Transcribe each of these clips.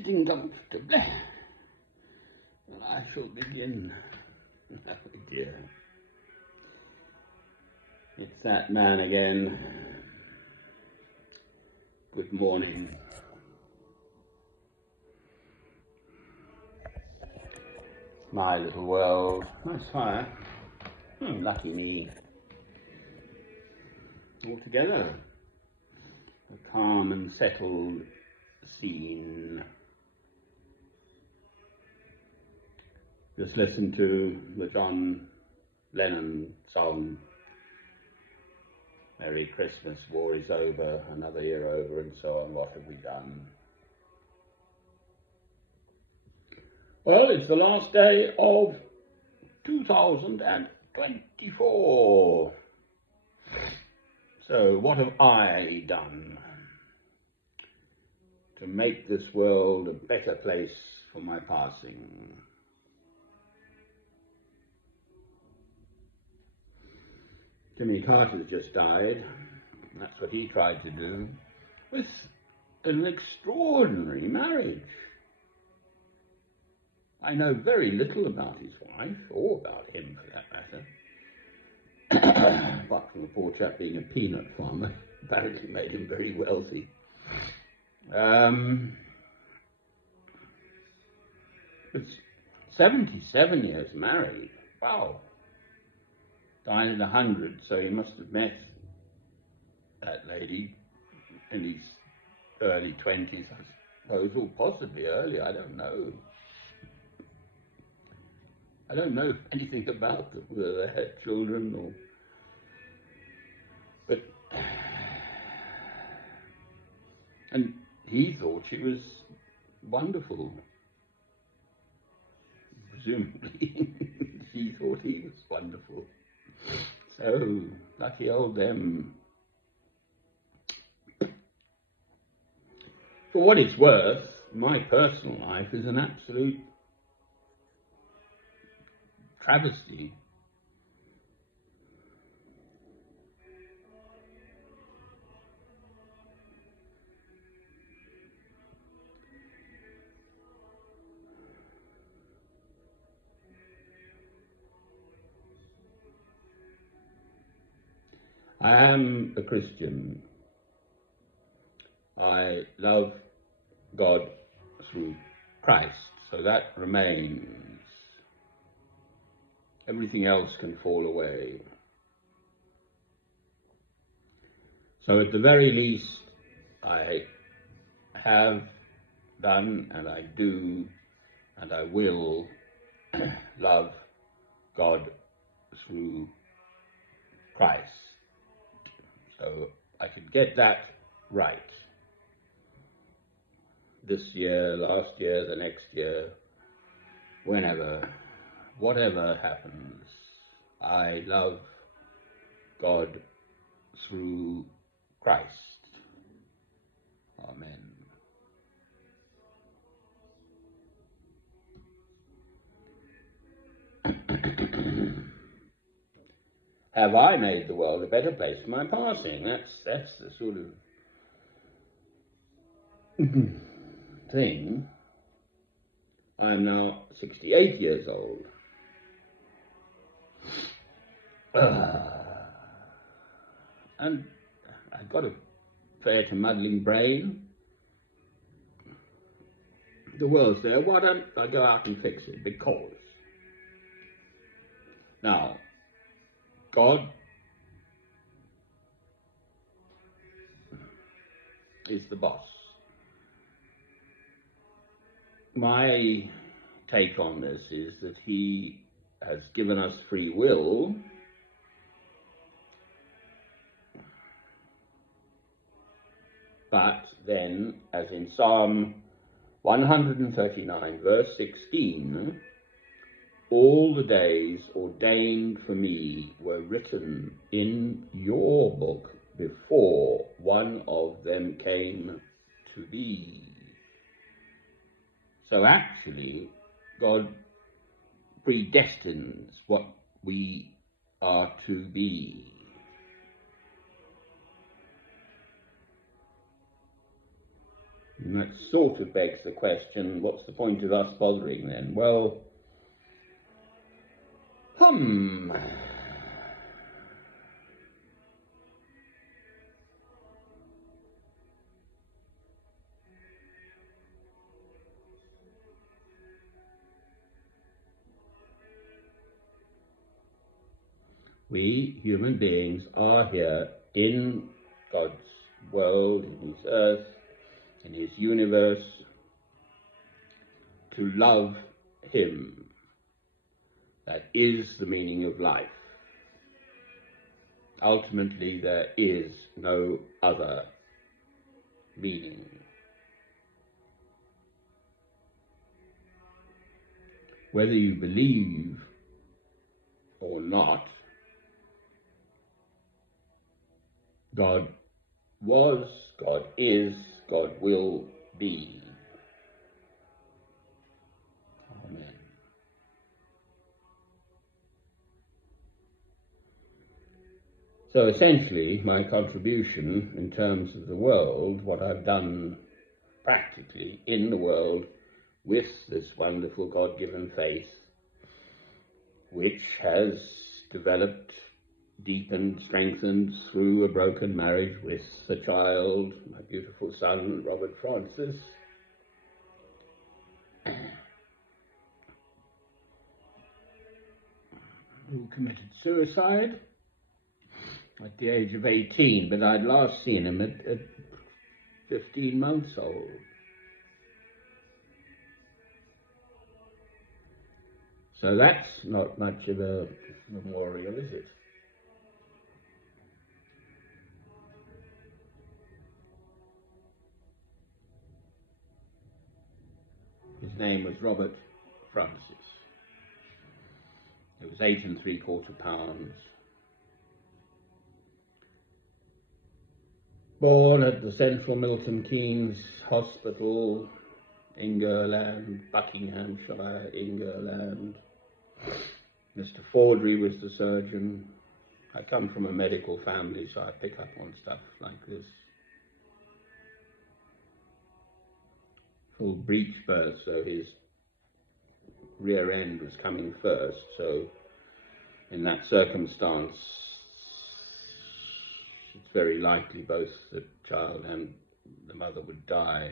sitting comfortably, and I shall begin. Oh dear. It's that man again. Good morning. My little world. Nice fire. Lucky me. Altogether, a calm and settled scene. Just listen to the John Lennon song, Merry Christmas, war is over, another year over, and so on. What have we done? Well, it's the last day of 2024. So what have I done to make this world a better place for my passing? Jimmy Carter's just died. That's what he tried to do with an extraordinary marriage. I know very little about his wife, or about him for that matter, apart from the poor chap being a peanut farmer. Apparently made him very wealthy. It's 77 years married. Wow. Died at 100, so he must have met that lady in his early 20s, I suppose, or possibly early, I don't know. I don't know anything about them, whether they had children or... But... And he thought she was wonderful. Presumably, she thought he was wonderful. So, lucky old them. For what it's worth, my personal life is an absolute travesty. I am a Christian. I love God through Christ, so that remains. Everything else can fall away. So at the very least, I have done, and I do, and I will love God through Christ. So I could get that right. This year, last year, the next year, whenever, whatever happens, I love God through Christ. Amen. Have I made the world a better place for my passing? That's the sort of thing. I'm now 68 years old. And I've got a fair to muddling brain. The world's there, why don't I go out and fix it? Because. Now, God is the boss. My take on this is that he has given us free will, but then, as in Psalm 139, verse 16, all the days ordained for me were written in your book before one of them came to be. So actually, God predestines what we are to be. And that sort of begs the question, what's the point of us bothering then? Well, we human beings are here in God's world, in His earth, in His universe, to love Him. That is the meaning of life. Ultimately, there is no other meaning. Whether you believe or not, God was, God is, God will be. Amen. So essentially, my contribution in terms of the world, what I've done practically in the world with this wonderful God-given faith, which has developed, deepened, strengthened through a broken marriage with a child, my beautiful son, Robert Francis, who committed suicide at the age of 18, but I'd last seen him at 15 months old. So that's not much of a memorial, is it? His name was Robert Francis. It was 8 3/4 pounds. Born at the Central Milton Keynes Hospital, Ingerland, Buckinghamshire, Ingerland. Mr. Fordry was the surgeon. I come from a medical family, so I pick up on stuff like this. Full breech birth, so his rear end was coming first, so in that circumstance, it's very likely both the child and the mother would die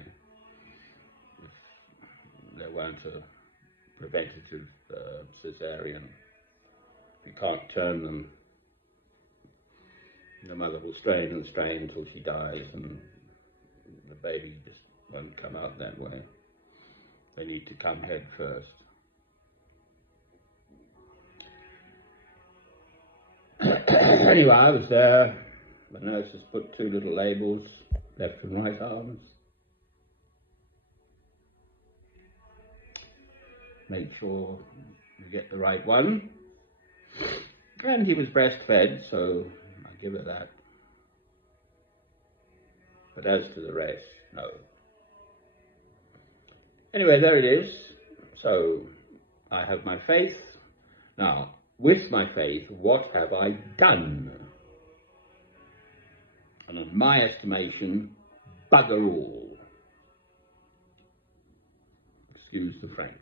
if there weren't a preventative cesarean. If you can't turn them, the mother will strain and strain until she dies, and the baby just won't come out that way. They need to come head first. Anyway, I was there. The nurses put 2 little labels, left and right arms. Make sure you get the right one. And he was breastfed, so I give her that. But as to the rest, no. Anyway, there it is. So I have my faith. Now, with my faith, what have I done? And in my estimation, bugger all. Excuse the French.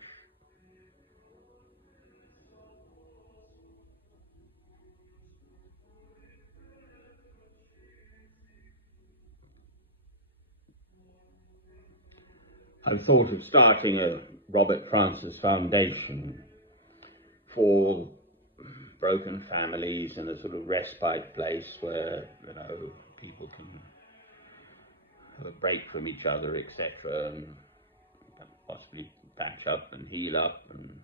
I've thought of starting a Robert Francis Foundation for broken families and a sort of respite place where, people can have a break from each other, etc., and possibly patch up and heal up, and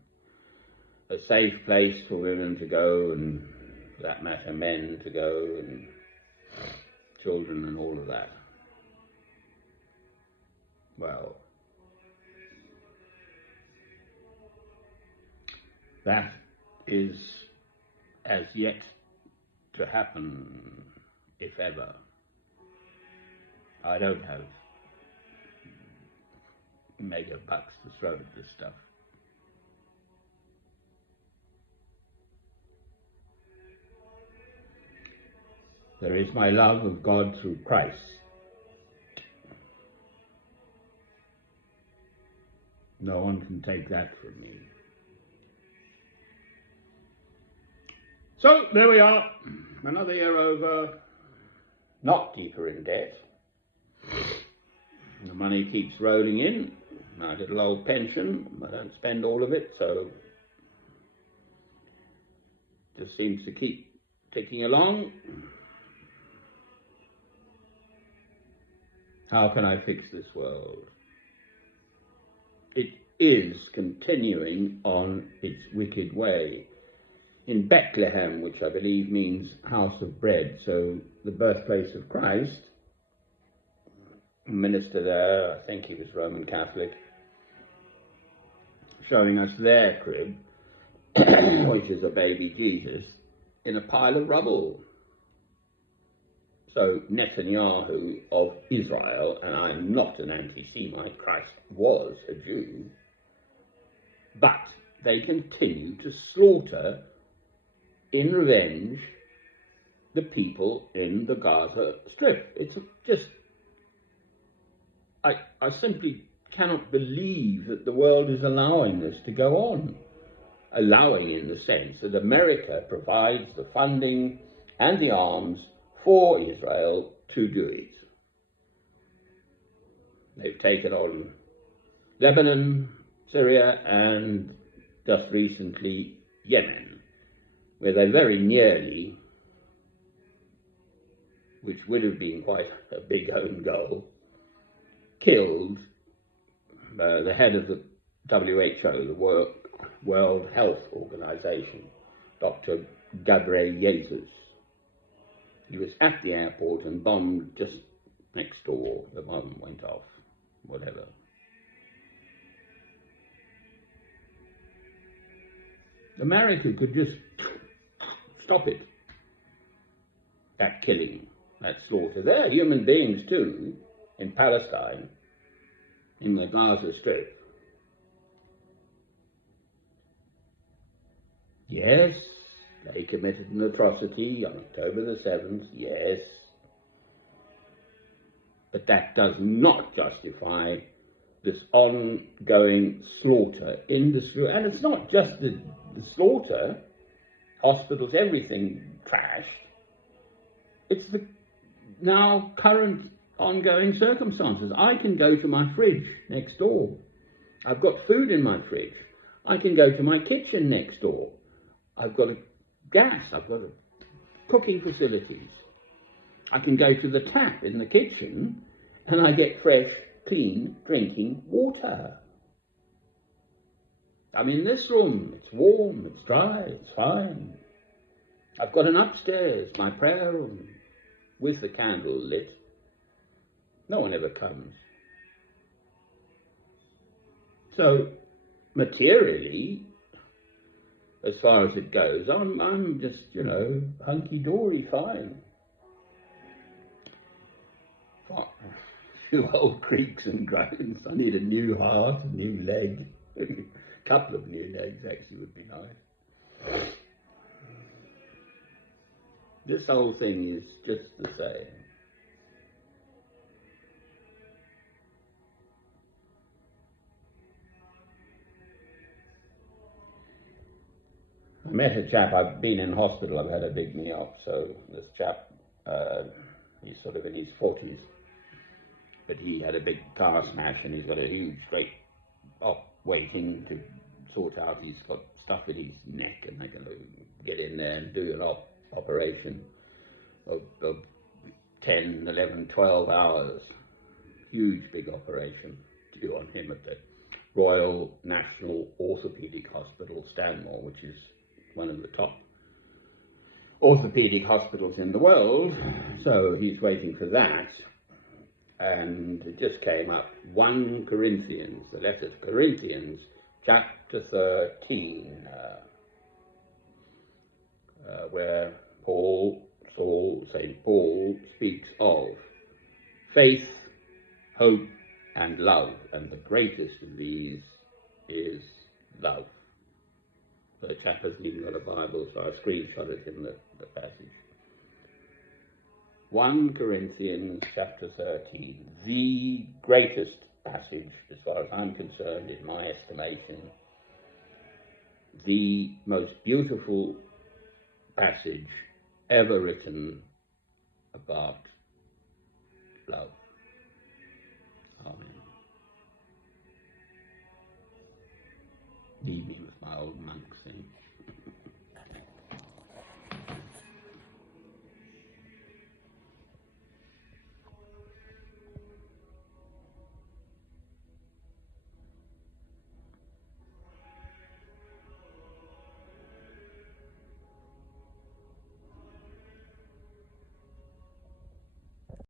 a safe place for women to go, and for that matter, men to go, and children and all of that. Well, that is as yet to happen, if ever. I don't have mega bucks to throw at this stuff. There is my love of God through Christ. No one can take that from me. So there we are, another year over, not deeper in debt. The money keeps rolling in, my little old pension, I don't spend all of it, so just seems to keep ticking along. How can I fix this world? It is continuing on its wicked way. In Bethlehem, which I believe means house of bread, so the birthplace of Christ, a minister there, I think he was Roman Catholic, showing us their crib, which is a baby Jesus, in a pile of rubble. So Netanyahu of Israel, and I'm not an anti-Semite, Christ was a Jew, but they continue to slaughter in revenge the people in the Gaza Strip. It's just, I simply cannot believe that the world is allowing this to go on. Allowing in the sense that America provides the funding and the arms for Israel to do it. They've taken on Lebanon, Syria, and just recently Yemen, where they very nearly, which would have been quite a big own goal, killed the head of the WHO, the World Health Organization, Dr. Ghebreyesus. He was at the airport and bombed just next door. The bomb went off, whatever. America could just stop it, that killing, that slaughter. They're human beings too, in Palestine, in the Gaza Strip. Yes, they committed an atrocity on October the 7th, yes. But that does not justify this ongoing slaughter industry. And it's not just the slaughter, hospitals, everything trashed. It's the now current ongoing circumstances. I can go to my fridge next door. I've got food in my fridge. I can go to my kitchen next door. I've got a gas, I've got cooking facilities. I can go to the tap in the kitchen and I get fresh, clean drinking water. I'm in this room, it's warm, it's dry, it's fine. I've got an upstairs, my prayer room, with the candle lit. No one ever comes. So, materially, as far as it goes, I'm just, hunky-dory, fine. A few old creaks and groans. I need a new heart, a new leg. A couple of new legs actually would be nice. This whole thing is just the same. I met a chap, I've been in hospital, I've had a big knee op, so this chap, he's sort of in his 40s, but he had a big car smash and he's got a huge straight op waiting to sort out. He's got stuff in his neck and they're going to get in there and do an operation of 10, 11, 12 hours. Huge big operation to do on him at the Royal National Orthopaedic Hospital, Stanmore, which is one of the top orthopaedic hospitals in the world. So he's waiting for that. And it just came up, 1 Corinthians, the letter to Corinthians, chapter 13, where St. Paul speaks of faith, hope, and love, and the greatest of these is love. The chap hasn't even got a Bible, so I screenshot it in the passage. 1 Corinthians chapter 13, the greatest passage, as far as I'm concerned, in my estimation, the most beautiful passage ever written about love.